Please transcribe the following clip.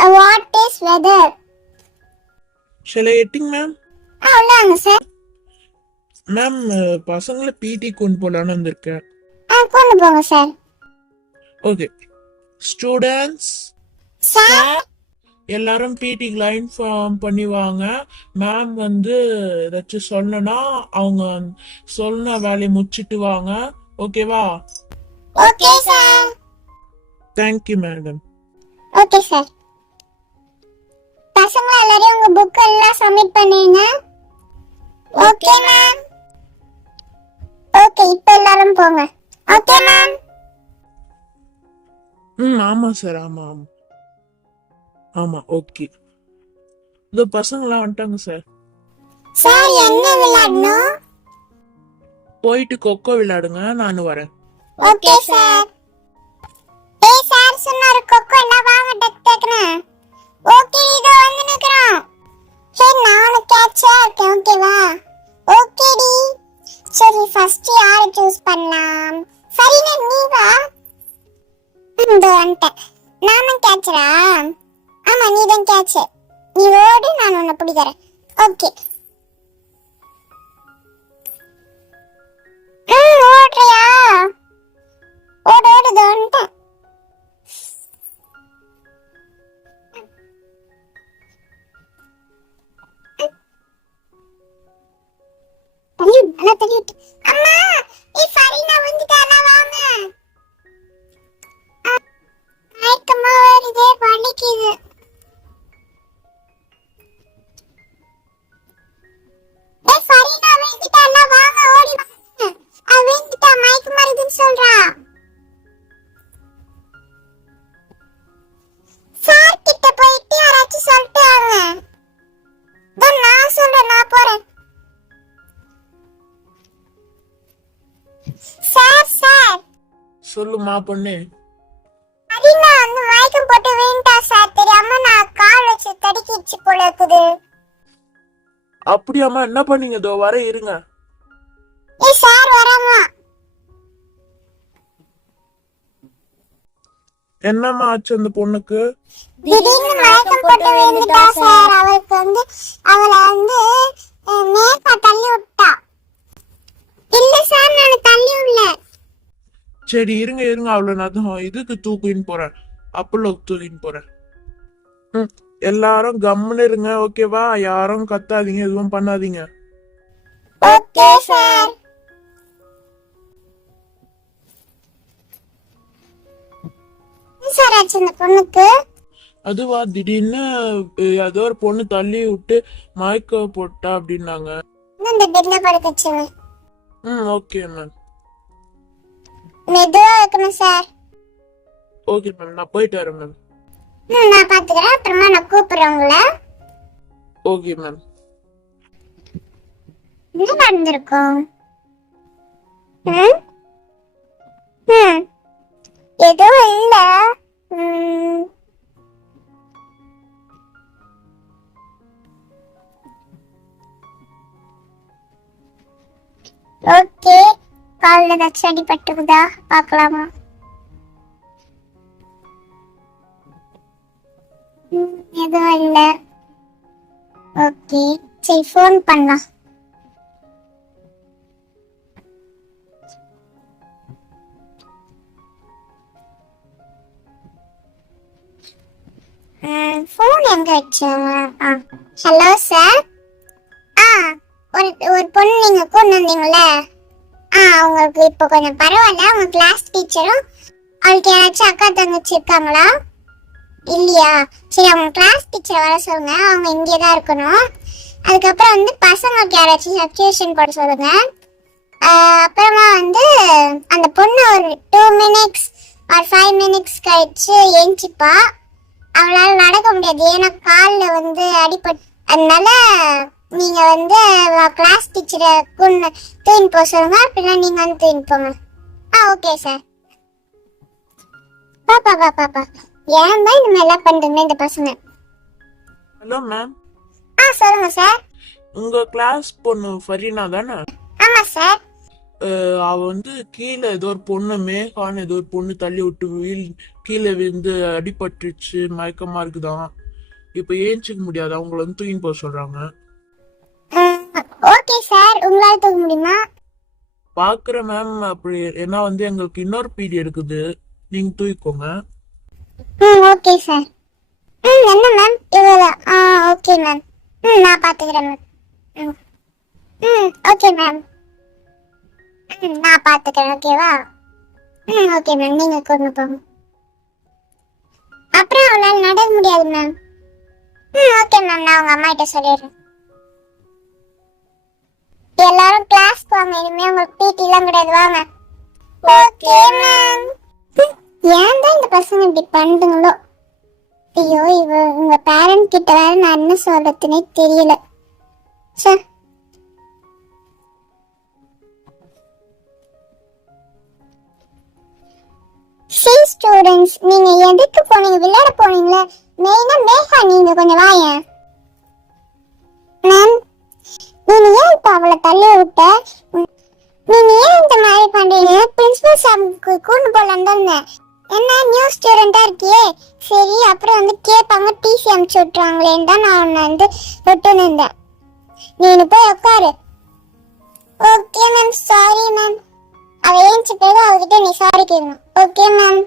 What is weather? Shall I getting ma'am? உள்ளாங்க sir. Ma'am பசங்களை பிடி கொண்டு போலான்னு வந்திருக்கேன். கொண்டு போங்க சார். ஓகே ஸ்டூடெண்ட்ஸ் சார் எல்லாரும் பிடி லைன் ஃபார்ம் பண்ணிவாங்க. மேம் வந்து ஏதாச்சும் சொல்லனா அவங்க சொன்ன வேலையை முடிச்சிட்டு வாங்க. ஓகேவா? Okay sir. Thank you madam. Okay sir. பசங்க எல்லாரும் உங்க புக் எல்லாம் சப்மிட் பண்ணுங்க. Okay ma'am. ஓகே இப்போ எல்லாரும் போங்க. Okay ma'am. ஆமா சார். ஆமா ஆமா ஆமா ஓகே. இந்த பசங்களாம் வந்துட்டாங்க சார். சார் என்ன விளையாடணும்? போயிட்டு கொக்கோ விளையாடுங்க, நானும் வரேன். Okay sir. ஏய் சார் சொன்னாரு கொக்கோ எல்லாம் வாங்க டக் டக்னு. ஓகே இதோ வந்து நிக்கறோம். சரி நானும் கேட்சா இருக்கேன். ஓகேவா? ஓகேடி. சரி ஃபர்ஸ்ட் யாரை சூஸ் பண்ணலாம்? சரினா நீ வா. இந்த வந்துட்டேன். நானும் கேட்சரா? ஆமா நீ தான் கேட்ச். நீ ஓடு, நான் உன்னை பிடிக்கிறேன். ஓகே. ஓடுறியா? ஓடு ஓடு இதோ வந்துட்டேன். அம்மா ஏ ஃபரீனா வந்துட்டாளா? வாங்க. மயக்கமா வருது, வலிக்குது. ஏ ஃபரீனா வந்துட்டாளா? வாங்க ஓடி வாங்க. அவ வந்துட்டா, மயக்கமா இருக்குன்னு சொல்றா. சார் கிட்ட போயிட்டு யாராச்சும் சொல்லிட்டாங்க. நான் சொல்றேன், நான் போறேன். சார் சார் சொல்லுமா பொண்ணு. அடினா வந்து மயக்கம் போட்டு விழுந்தா சார். தெரியாம நான் கால் வச்சு தடுக்கிச்சு போல இருக்குது. அப்படியாம்மா? என்ன பண்ணீங்க? இதோ வர இருங்க. ஏ சார் வராமா? என்னம்மா ஆச்சு அந்த பொண்ணுக்கு? திடீர்னு மயக்கம் போட்டு விழுந்துட்டா சார். அவளுக்கு வந்து அவளை வந்து மேக்கா தள்ளி விட்டா. இல்ல சார் நான் தள்ளி விடல. சரி இருங்க இருங்க, அவ்வளவு நான் இதுக்கு தூக்கின்னு போறேன். அப்பளோ தூக்கின்னு போறேன். எல்லாரும் கம்முன்னு இருங்க. ஓகேவா? யாரும் கத்தாதீங்க, எதுவும் பண்ணாதீங்க. Okay sir. சார் ஆச்சு அந்த பொண்ணுக்கு? அதுவா, திடீர்னு ஏதோ ஒரு பொண்ணு தள்ளி விட்டு மயக்க போட்டா அப்படின்னாங்க. இந்த பெட்ல படுத்துச்சுங்க. Okay ma'am. மெதுவா வைக்கணும் சார். ஓகே மேம், நான் போயிட்டு வரேன் மேம். நான் பாத்துக்கிறேன், அப்புறமா நான் கூப்பிடுறேன் உங்களை. Okay ma'am. என்ன நடந்திருக்கும்? எதுவும் இல்ல. ஓகே, கால்ல ஏதாச்சும் அடிபட்டுக்குதா பாக்கலாமா? எதுவும் இல்ல. ஓகே சரி, ஃபோன் பண்ணலாம். ஃபோன் எங்க வச்சாங்க? Hello sir. ஒரு பொண்ணு நீங்க கொண்டு வந்தீங்களே, அவங்களுக்கு இப்போ கொஞ்சம் பரவாயில்ல. அவங்க கிளாஸ் டீச்சரும் அவளுக்கு யாராச்சும் அக்கா தங்கச்சி இருக்காங்களா? இல்லையா? சரி, அவங்க கிளாஸ் டீச்சரை வர சொல்லுங்க. அவங்க இங்கே தான் இருக்கணும். அதுக்கப்புறம் வந்து பசங்களுக்கு யாராச்சும் சப்ஸ்டியூஷன் போட சொல்லுங்க. அப்புறமா வந்து அந்த பொண்ணு ஒரு 2 minutes or 5 minutes கழிச்சு எஞ்சிப்பா. அவளால் நடக்க முடியாது, ஏன்னா காலில் வந்து அடிபட்டு. அதனால நீங்க வந்து கிளாஸ் டீச்சரை தூக்கின்னு போக சொல்லுங்க. அப்படின்னா நீங்க வந்து தூக்கின்னு போங்க. Okay sir. பாப்பா பாப்பா ஏன் தான் இந்த மாதிரிலாம் பண்றீங்க இந்த பசங்க? Hello ma'am. சொல்லுங்க சார். உங்க கிளாஸ் பொண்ணு ஃபரீனா தானே? ஆமா சார். அவ வந்து கீழே ஏதோ ஒரு பொண்ணு மேகான்னு ஏதோ ஒரு பொண்ணு தள்ளி விட்டு கீழே விழுந்து அடிபட்டுருச்சு, மயக்கமா இருக்குதான். இப்ப ஏஞ்சிக்க முடியாது, அவங்கள வந்து தூக்கி போக சொல்றாங்க. ஓகே சார், உங்களால தூக்க முடியுமா? பாக்குறேன் மேம். அப்படி ஏன்னா வந்து எங்களுக்கு இன்னொரு பீரியட் இருக்குது, நீங்க தூக்கிக்கோங்க. Okay sir. என்ன மேம் இவ்வளோ? Okay ma'am. நான் பார்த்துக்கிறேன் மேம். Okay ma'am. நான் பார்த்துக்கிறேன், ஓகேவா? ஓகே மேம், நீங்கள் கொண்டு போங்க. அப்புறம் அவளால் நடக்க முடியாது மேம். ஓகே மேம், நான் உங்கள் அம்மா கிட்ட சொல்லிடுறேன். எல்லாரும் கிளாஸ்க்கு வாங்க, இனிமே உங்களுக்கு பிடிலாம் கிடையாது, வாங்க. Okay ma'am. ஏன் தான் இந்த பசங்க இப்படி பண்ணுங்களோ? ஐயோ, உங்க பேரண்ட் கிட்ட வேற நான் என்ன சொல்றதுன்னே தெரியல. சார், ஸ்டூடெண்ட்ஸ், நீங்க எதுக்கு போனீங்க? விளையாட போனீங்களா? மெயினா மேகா, நீங்க கொஞ்சம் வாயேன். மேம், நீங்க ஏன் இப்ப அவளை தள்ளி விட்ட? நீங்க ஏன் இந்த மாதிரி பண்றீங்க? பிரின்சிபல் சாருக்கு கூண்டு போலான்னு தான். என்ன நியூ ஸ்டூடெண்டா இருக்கியே, சரி அப்புறம் வந்து கேட்பாங்க, டிசி அனுப்பிச்சு விட்டுறாங்களேன்னு தான் நான் உன்னை வந்து விட்டு இருந்தேன். நீனு போய் உட்காரு. Okay ma'am, sorry ma'am. அவ ஏஞ்சி போய் அவகிட்ட நீ சாரி கேட்கணும். Okay ma'am.